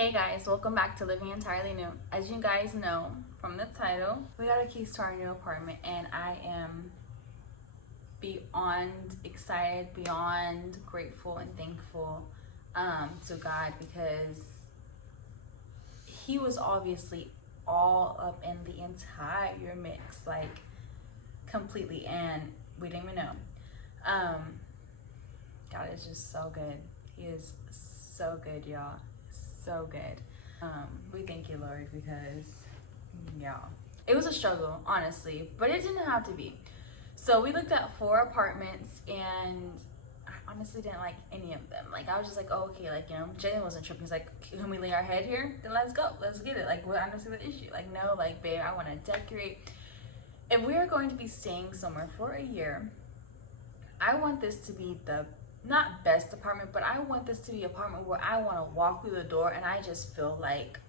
Hey guys, welcome back to Living Entirely New. As you guys know from the title, we got our keys to our new apartment and I am beyond excited, beyond grateful and thankful to God because He was obviously all up in the entire mix, like completely, and we didn't even know. God is just so good. He is so good, y'all. So good. We thank you, Lord, because it was a struggle, honestly, but it didn't have to be. So we looked at 4 apartments and I honestly didn't like any of them. Like I was just like, oh, okay, like, Jalen wasn't tripping. He's like, can we lay our head here? Then let's go. Let's get it. Like, I don't see the issue. Like, no, like, babe, I want to decorate. If we are going to be staying somewhere for a year, I want this to be the not best apartment, but I want this to be an apartment where I want to walk through the door and I just feel like,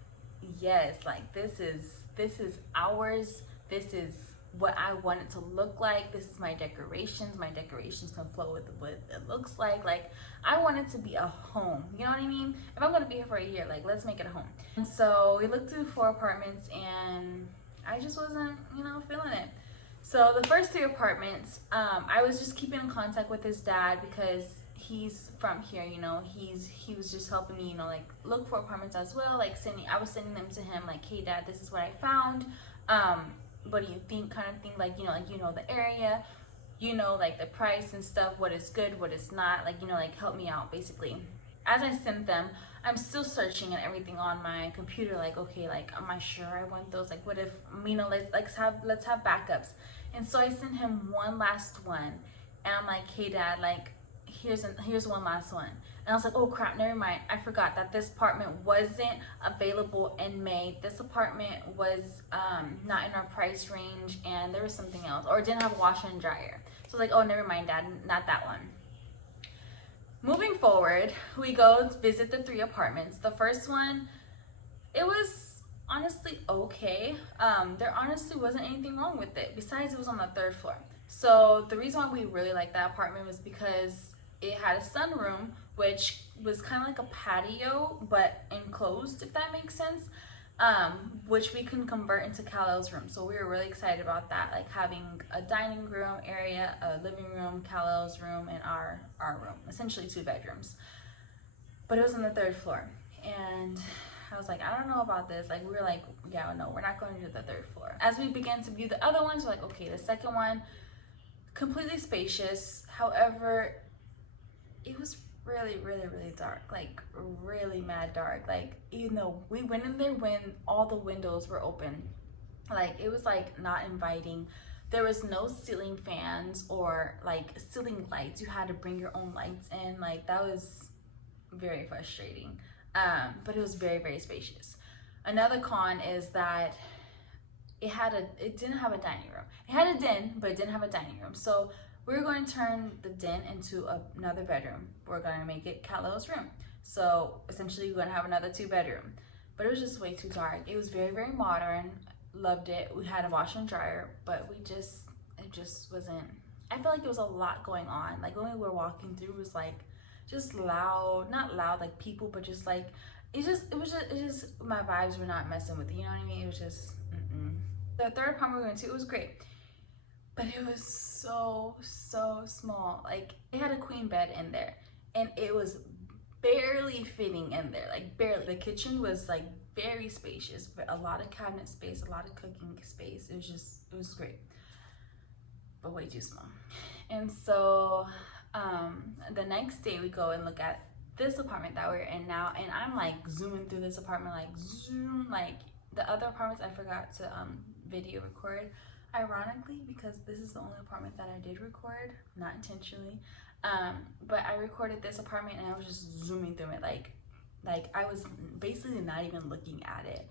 yes, like this is ours. This is what I want it to look like. This is my decorations. My decorations can flow with what it looks like. Like I want it to be a home. You know what I mean? If I'm gonna be here for a year, like let's make it a home. And so we looked through 4 apartments and I just wasn't, feeling it. So the first 3 apartments, I was just keeping in contact with his dad because he's from here, he was just helping me, like look for apartments as well. Like I was sending them to him like, hey dad, this is what I found. What do you think, kind of thing, like, the area, like the price and stuff, what is good, what is not, like, like help me out basically. As I sent them, I'm still searching and everything on my computer, like, okay, like, am I sure I want those? Like, what if, let's have backups. And so I sent him one last one, and I'm like, hey dad, like, here's one last one. And I was like, oh crap, never mind. I forgot that this apartment wasn't available in May. This apartment was not in our price range, and there was something else, or it didn't have a washer and dryer. So I was like, oh, never mind, dad, not that one. Moving forward, we go visit the 3 apartments. The first one, it was honestly okay. There honestly wasn't anything wrong with it. Besides, it was on the 3rd floor. So the reason why we really liked that apartment was because it had a sunroom, which was kind of like a patio, but enclosed, if that makes sense. Which we can convert into Kal-El's room. So we were really excited about that, like having a dining room area, a living room, Kal-El's room, and our room, essentially 2 bedrooms. But it was on the 3rd floor, and I was like, I don't know about this. Like, we were like, yeah, no, we're not going to the 3rd floor. As we began to view the other ones, we're like, okay, the second one, completely spacious. However, it was really, really, really dark, like really mad dark. Like, we went in there when all the windows were open. Like, it was like not inviting. There was no ceiling fans or like ceiling lights. You had to bring your own lights in. Like, that was very frustrating. But it was very, very spacious. Another con is that it didn't have a dining room. It had a den, but it didn't have a dining room. So we're going to turn the den into another bedroom. We're going to make it Kal-El's room. So essentially we're going to have another 2 bedroom. But it was just way too dark. It was very, very modern. Loved it. We had a washer and dryer, but it just wasn't, I feel like there was a lot going on. Like when we were walking through, it was like just loud, not loud like people, but just like, it just my vibes were not messing with it. You know what I mean? It was just, The 3rd apartment we went to, it was great. But it was so small. Like, it had a queen bed in there and it was barely fitting in there, like barely. The kitchen was like very spacious, but a lot of cabinet space, a lot of cooking space. It was great, but way too small. And so the next day we go and look at this apartment that we're in now, and I'm like zooming through this apartment, like zoom, like the other apartments I forgot to video record, ironically, because this is the only apartment that I did record, not intentionally. But I recorded this apartment and I was just zooming through it, like I was basically not even looking at it.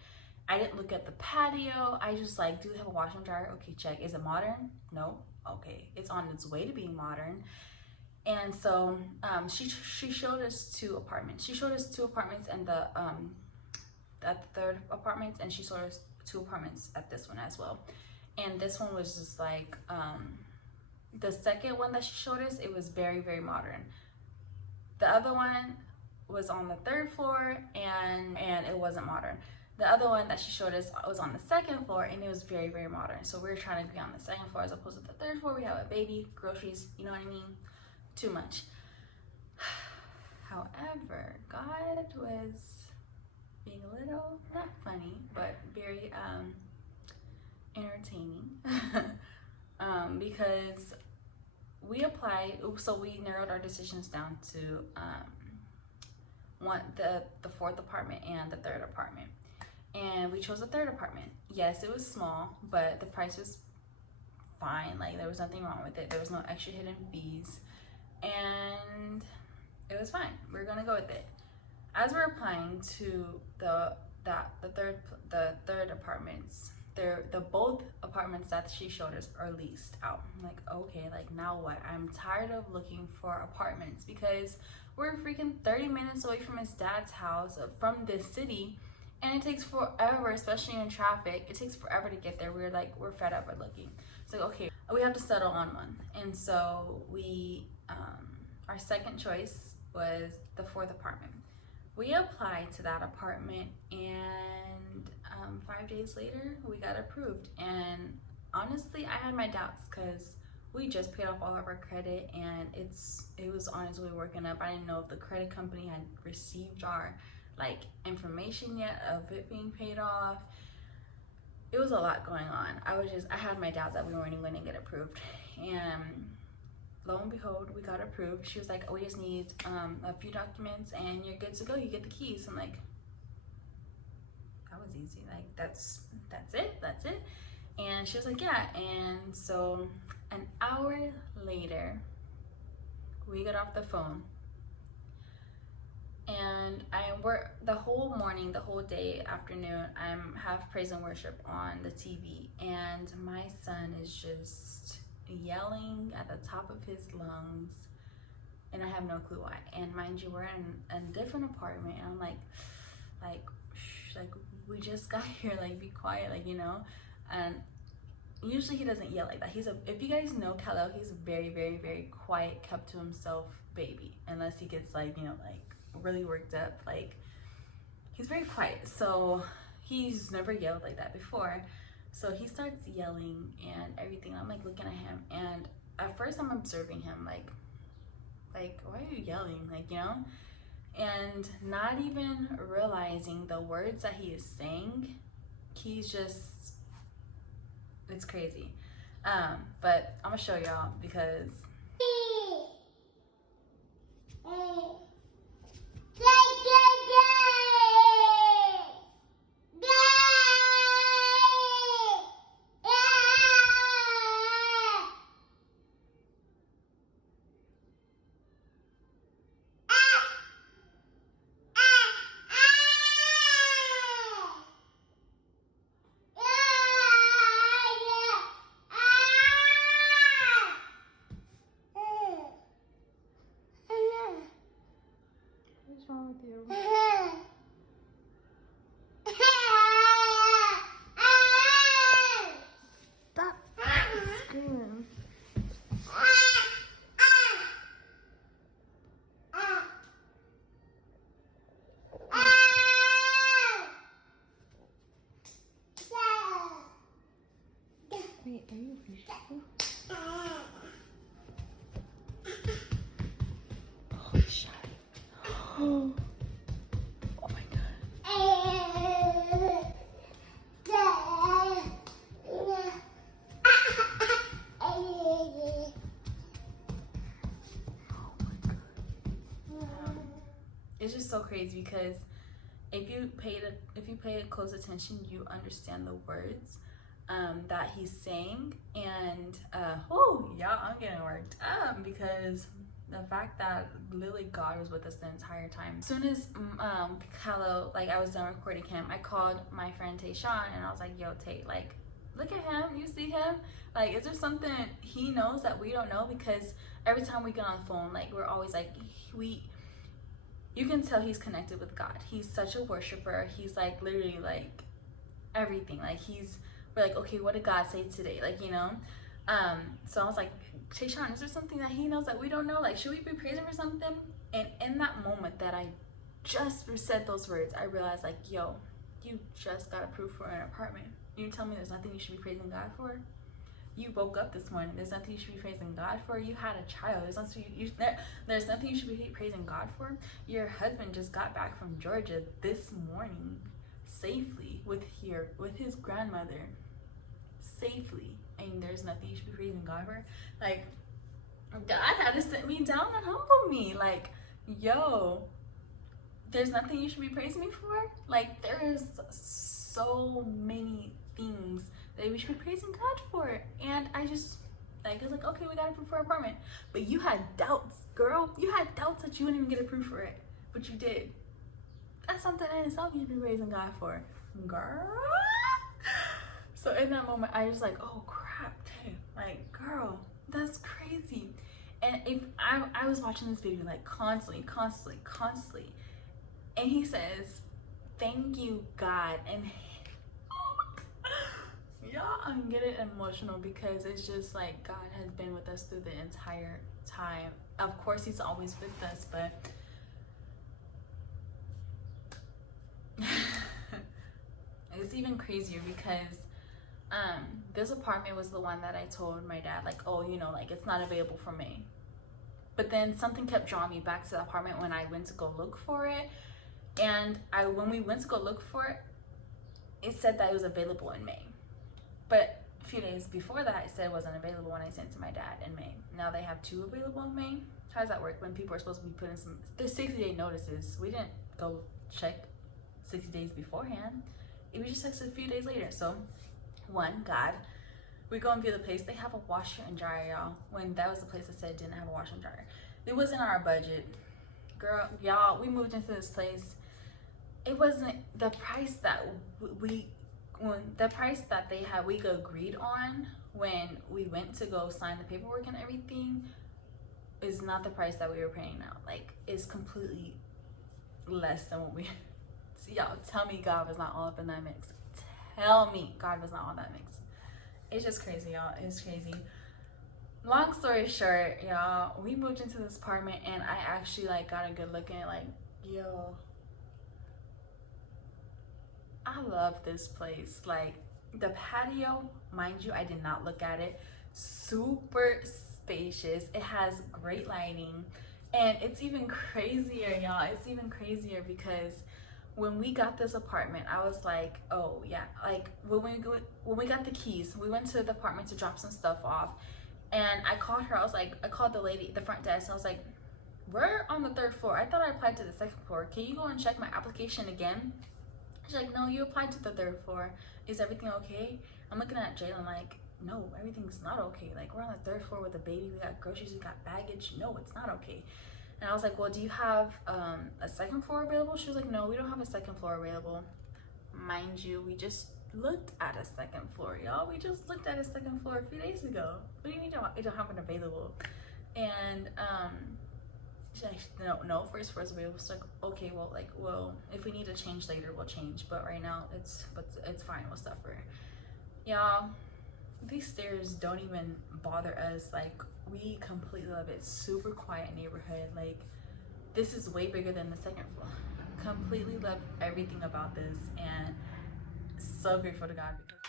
I didn't look at the patio. I just like, do they have a washer and dryer? Okay, check. Is it modern? No. Okay, it's on its way to being modern. And so she showed us 2 apartments. She showed us 2 apartments and at the 3rd apartment, and she showed us 2 apartments at this one as well. And this one was just like, the second one that she showed us, it was very, very modern. The other one was on the 3rd floor, and it wasn't modern. The other one that she showed us was on the 2nd floor, and it was very, very modern. So we were trying to be on the 2nd floor as opposed to the 3rd floor. We have a baby, groceries, you know what I mean? Too much. However, God was being a little, not funny, but very entertaining. Because we applied, so we narrowed our decisions down to the 4th apartment and the 3rd apartment. And we chose the 3rd apartment. Yes, it was small, but the price was fine. Like, there was nothing wrong with it. There was no extra hidden fees, and it was fine. We're gonna go with it. As we're applying to the third apartments, the both apartments that she showed us are leased out. I'm like, okay, like, now what? I'm tired of looking for apartments because we're freaking 30 minutes away from his dad's house from this city. And it takes forever, especially in traffic. It takes forever to get there. We're fed up with looking. So okay, we have to settle on one. And so we, our second choice was the 4th apartment. We applied to that apartment, and 5 days later, we got approved. And honestly, I had my doubts because we just paid off all of our credit, and it was honestly working up. I didn't know if the credit company had received our information yet of it being paid off. It was a lot going on. I had my doubts that we weren't even going to get approved, and lo and behold, we got approved. She was like, oh, we just need a few documents and you're good to go. You get the keys. I'm like, that was easy. Like, that's it. And she was like, yeah. And so an hour later, we got off the phone. And the whole morning, the whole day, afternoon, I have praise and worship on the TV, and my son is just yelling at the top of his lungs, and I have no clue why. And mind you, we're in a different apartment, and I'm like, shh, like, we just got here, like, be quiet, like, you know. And usually he doesn't yell like that. If you guys know Kal-El, he's a very, very, very quiet, kept to himself baby, unless he gets really worked up. Like, he's very quiet, so he's never yelled like that before. So he starts yelling and everything. I'm like looking at him, and at first I'm observing him like why are you yelling, like, you know, and not even realizing the words that he is saying. He's just, it's crazy. But I'm gonna show y'all because what's wrong with you? Stop screaming. Wait, are you visual? Holy shit. Oh my god. It's just so crazy because if you pay close attention, you understand the words that he's saying. And yeah, I'm getting worked up because the fact that literally God was with us the entire time. As soon as Kal-El, I was done recording him, I called my friend Tayshawn, and I was like, yo, Tay, look at him, you see him? Is there something he knows that we don't know? Because every time we get on the phone, we're always you can tell he's connected with God. He's such a worshiper. He's literally everything. We're like, okay, what did God say today? You know? So I was like, Tayshawn, is there something that he knows that we don't know? Should we be praising for something? And in that moment that I just said those words, I realized like, yo, you just got approved for an apartment. You tell me there's nothing you should be praising God for? You woke up this morning. There's nothing you should be praising God for. You had a child. There's nothing you should be praising God for. Your husband just got back from Georgia this morning, safely with his grandmother, safely, and there's nothing you should be praising God for. Like, God had to sit me down and humble me. Like, yo, there's nothing you should be praising me for. Like, there's so many things that we should be praising God for. And I was like, okay, we got approved for an apartment. But you had doubts, girl. You had doubts that you wouldn't even get approved for it. But you did. That's something in itself you should be praising God for. Girl. So in that moment, I was like, oh crap, damn. Like, girl, that's crazy. And if I was watching this video like constantly. And he says, thank you, God. And y'all, I'm getting emotional because it's just like God has been with us through the entire time. Of course, he's always with us, but it's even crazier because this apartment was the one that I told my dad, like, oh, you know, like, it's not available for me. But then something kept drawing me back to the apartment when I went to go look for it. And when we went to go look for it, it said that it was available in May. But a few days before that, it said it wasn't available when I sent it to my dad in May. Now they have 2 available in May. How does that work when people are supposed to be putting there's 60-day notices. We didn't go check 60 days beforehand. It was just like a few days later. So, God, we go and view the place. They have a washer and dryer, y'all. When that was the place that said it didn't have a washer and dryer. It wasn't our budget. Girl, y'all, we moved into this place. It wasn't the price that we agreed on when we went to go sign the paperwork and everything is not the price that we were paying now. Like, it's completely less than what we see. Y'all, tell me God was not all up in that mix. Tell me God was not all that mix. It's just crazy, y'all. It's crazy. Long story short, y'all, we moved into this apartment and I actually like got a good look at it, like, yo, I love this place. Like, the patio, mind you, I did not look at it. Super spacious. It has great lighting. And it's even crazier, y'all. It's even crazier because when we got this apartment, I was like, oh yeah. Like, when we got the keys, we went to the apartment to drop some stuff off. And I called her. I called the lady, the front desk. And I was like, we're on the 3rd floor. I thought I applied to the 2nd floor. Can you go and check my application again? She's like, no, you applied to the 3rd floor. Is everything okay? I'm looking at Jalen like, no, everything's not okay. Like, we're on the 3rd floor with a baby. We got groceries, we got baggage. No, it's not okay. And I was like, well, do you have a 2nd floor available? She was like, no, we don't have a 2nd floor available. Mind you, we just looked at a 2nd floor, y'all. We just looked at a 2nd floor a few days ago. What do you mean you don't have it available? And she's like, no, 1st floor is available. So like, okay, well, if we need to change later, we'll change. But right now, it's fine. We'll suffer. Y'all, these stairs don't even bother us. Like, we completely love it. Super quiet neighborhood. Like, this is way bigger than the 2nd floor. Completely love everything about this, and so grateful to God because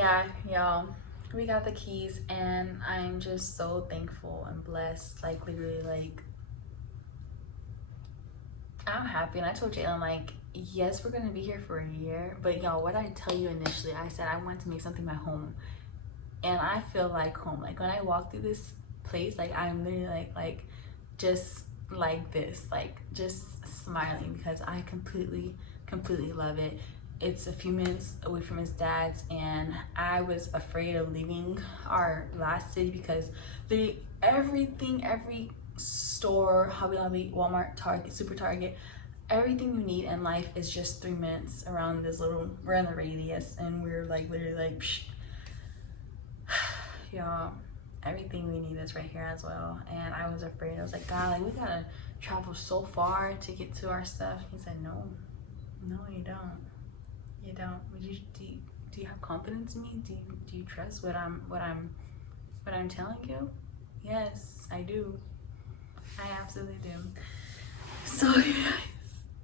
yeah, y'all, we got the keys and I'm just so thankful and blessed. Like literally, like I'm happy. And I told Jalen, like, yes, we're gonna be here for a year, but y'all, what I tell you initially, I said I wanted to make something my home, and I feel like home. Like when I walk through this place, like I'm literally like just like this, like just smiling because I completely love it. It's a few minutes away from his dad's, and I was afraid of leaving our last city because literally everything, every store, Hobby Lobby, Walmart, Target, Super Target, everything you need in life is just 3 minutes around this little, we're in the radius, and we're like literally like, psh. Y'all, everything we need is right here as well. And I was afraid. I was like, God, like we gotta travel so far to get to our stuff. He said, no, you don't. You don't. Do you have confidence in me? Do you trust what I'm telling you? Yes, I do. I absolutely do. So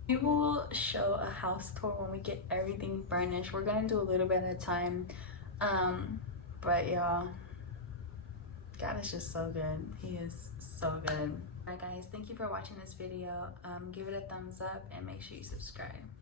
we will show a house tour when we get everything furnished. We're gonna do a little bit at a time. But y'all, God is just so good. He is so good. Alright guys, thank you for watching this video. Give it a thumbs up and make sure you subscribe.